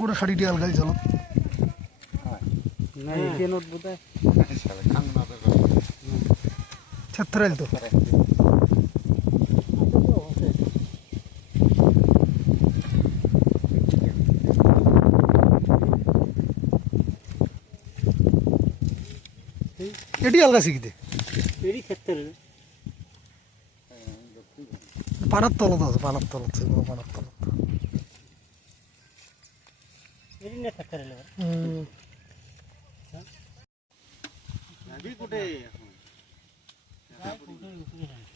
গোটা শাড়িটি আলগাই চলো ছত্রাইল তো এটি আলগা শিখিতে পানার তলত আছে পানার তলত সেগুলো পানার তলত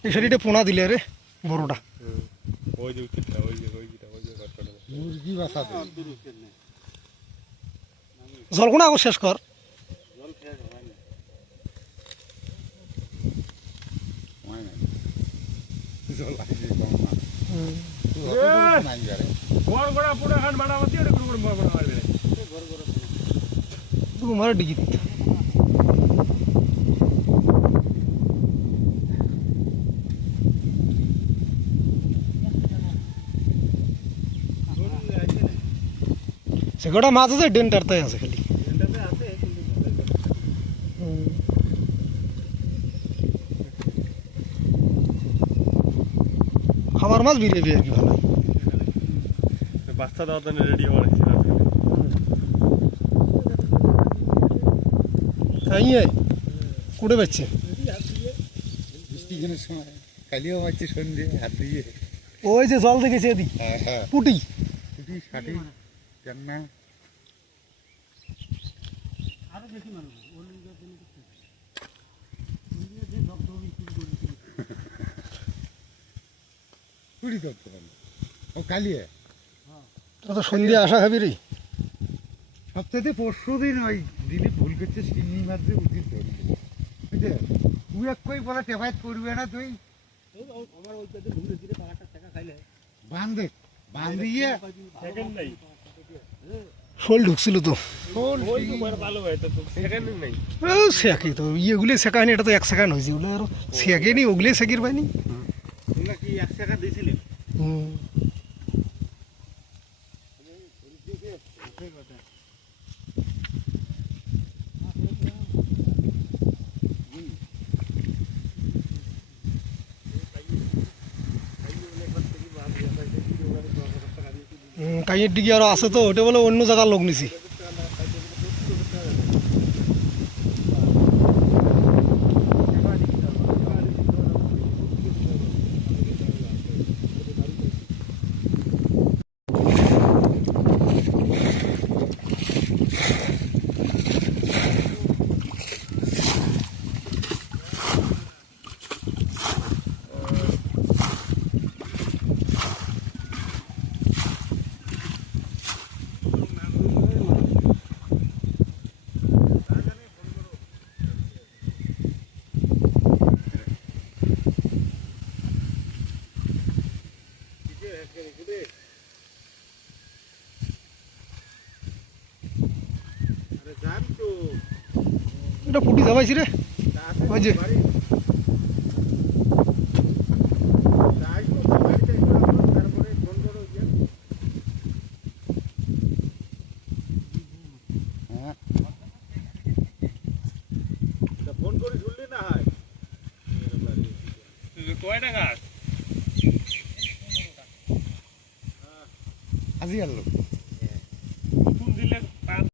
এই শাড়িটা পোনা দিলে রে বড়টা জল কোনা শেষ কর तुम्हारा डिगित সেগোটা মাছ আছে ডেন্টারটাই আছে খালি খাবার মাছ বিরে আর কি ভালো বাচ্চা দেওয়ার জন্য রেডি হওয়া তাই কুড়ে পাচ্ছে ওই যে জল দেখেছে এদিক পুটি তো সন্ধ্যা আসা খাবি রে সপ্তাহে পরশু দিন ওই দিলীপ ভুল করছে শিঙি মাছ যে উচিত বুঝলে তুই এক কই বলে টেফাইট করবে না তুই বান্ধে বান্ধিয়ে শোল ঢুকছিল তো শেখি তো ইয়েগুলি শেখায়নি এটা তো 1 সেকেন্ড হয়েছে ওগুলো আর শেখেনি ওগুলি শেখির পাইনি কি 1 সেকেন্ড দিয়েছিলে কাইয়ের দিকে আরো আছে তো ওটা বলে অন্য জায়গার লোক নিছি এটা পুটি যাবাইছি রে ওই যে ফোন করে শুনলি না হয় কয় টাকা আজি আনলো